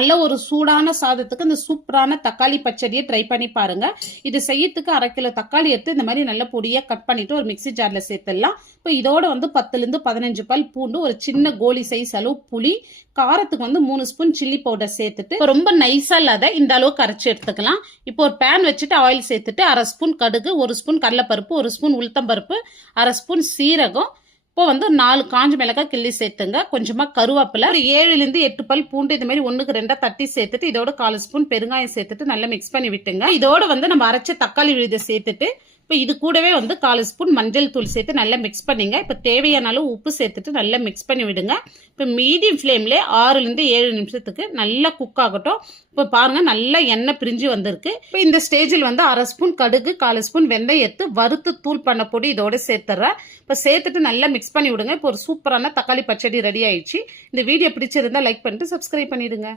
நல்ல ஒரு சூடான சாதத்துக்கு இந்த சூப்பரான தக்காளி பச்சடியை ட்ரை பண்ணி பாருங்க. இது செய்யறதுக்கு அரை கிலோ தக்காளி எடுத்து இந்த மாதிரி நல்ல பொடியா கட் பண்ணிட்டு ஒரு மிக்ஸி ஜார்ல சேர்த்துடலாம். இப்போ இதோட வந்து பத்துல இருந்து பதினஞ்சு பல் பூண்டு ஒரு சின்ன கோலி சைஸ் அளவு புளி காரத்துக்கு வந்து மூணு ஸ்பூன் சில்லி பவுடர் சேர்த்துட்டு ரொம்ப நைஸா இல்லாத இந்த அளவுக்கு அரைச்சி எடுத்துக்கலாம். இப்போ ஒரு பேன் வச்சுட்டு ஆயில் சேர்த்துட்டு அரை ஸ்பூன் கடுகு ஒரு ஸ்பூன் கடலப்பருப்பு ஒரு ஸ்பூன் உளுத்தம்பருப்பு அரை ஸ்பூன் சீரகம் இப்போ வந்து நாலு காஞ்ச மிளகாய் கிள்ளி சேர்த்துங்க. கொஞ்சமா கருவேப்பிலை. ஒரு ஏழுலேருந்து எட்டு பல் பூண்டு இது மாதிரி ஒண்ணுக்கு ரெண்டா தட்டி சேர்த்துட்டு இதோட கால் ஸ்பூன் பெருங்காயம் சேர்த்துட்டு நல்லா மிக்ஸ் பண்ணி விட்டுங்க. இதோட வந்து நம்ம அரைச்ச தக்காளி விழுதை சேர்த்துட்டு இப்போ இது கூடவே வந்து கால் ஸ்பூன் மஞ்சள் தூள் சேர்த்து நல்லா மிக்ஸ் பண்ணிங்க. இப்போ தேவையான அளவு உப்பு சேர்த்துட்டு நல்லா மிக்ஸ் பண்ணி விடுங்க. இப்போ மீடியம் ஃப்ளேம்லேயே ஆறுலேருந்து ஏழு நிமிஷத்துக்கு நல்லா குக் ஆகட்டும். இப்போ பாருங்கள் நல்லா எண்ணெய் பிரிஞ்சு வந்திருக்கு. இப்போ இந்த ஸ்டேஜில் வந்து அரை ஸ்பூன் கடுகு கால் ஸ்பூன் வெந்தயம் எடுத்து வறுத்து தூள் பண்ண பொடி இதோட சேர்த்துட்றேன் இப்போ சேர்த்துட்டு நல்லா மிக்ஸ் பண்ணி விடுங்க. இப்போ ஒரு சூப்பரான தக்காளி பச்சடி ரெடி ஆயிடுச்சு. இந்த வீடியோ பிடிச்சிருந்தா லைக் பண்ணிட்டு சப்ஸ்கிரைப் பண்ணிவிடுங்க